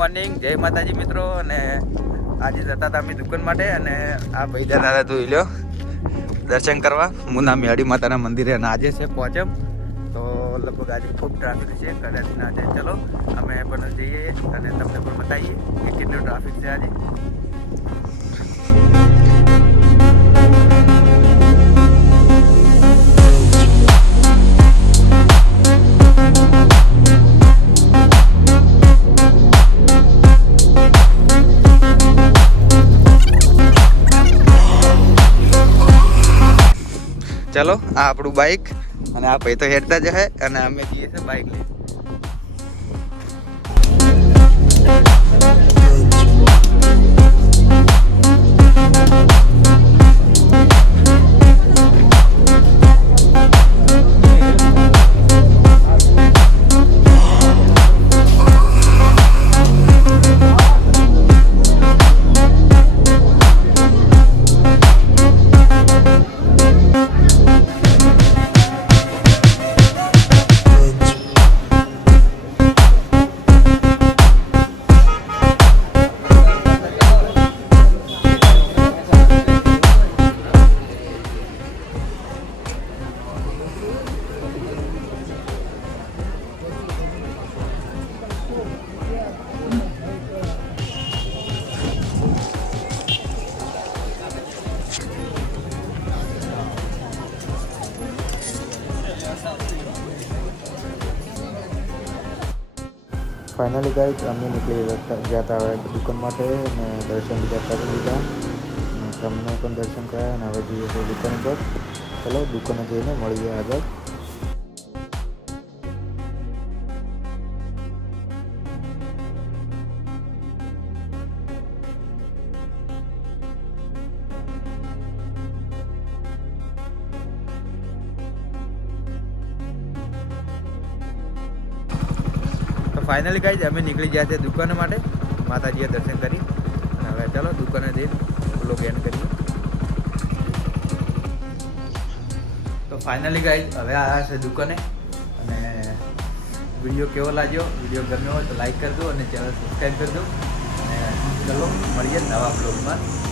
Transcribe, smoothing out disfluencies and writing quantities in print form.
મોર્નિંગ, જય માતાજી મિત્રો. અને આજે જતા હતા અમે દુકાન માટે અને આ ભાઈ દાદા જોઈ લ્યો દર્શન કરવા મુના મેળી માતાના મંદિરે. અને આજે છે પોચમ, તો લગભગ આજે ખૂબ ટ્રાફિક છે કદાચ ના છે. ચલો અમે પણ જઈએ અને તમને પણ બતાવીએ કે કેટલું ટ્રાફિક છે આજે. ચલો આ આપણું બાઇક અને આ ભાઈ તો હેડતા જ હે અને અમે જઈએ છીએ બાઇક લઈ. ફાઇનલી ગાઈસ અમે નીકળી ગયા હતા હવે દુકાન માટે અને દર્શન બીજા કરી લીધા. તમને પણ દર્શન કર્યા અને હવે જઈએ છીએ દુકાન પર. ચલો દુકાને જઈને મળીએ આગળ. ફાઇનલી ગાઈઝ અમે નીકળી ગયા છે દુકાન માટે. માતાજીએ દર્શન કરી અને હવે ચાલો દુકાને જઈને બ્લોગ એન્ડ કરીએ. તો ફાઇનલી ગાઈઝ હવે આવ્યા છે દુકાને અને વિડીયો કેવો લાગ્યો, વિડીયો ગમ્યો હોય તો લાઈક કરી દો અને ચેનલ સબસ્ક્રાઈબ કરી દો અને ચલો મળીએ નવા બ્લોગમાં.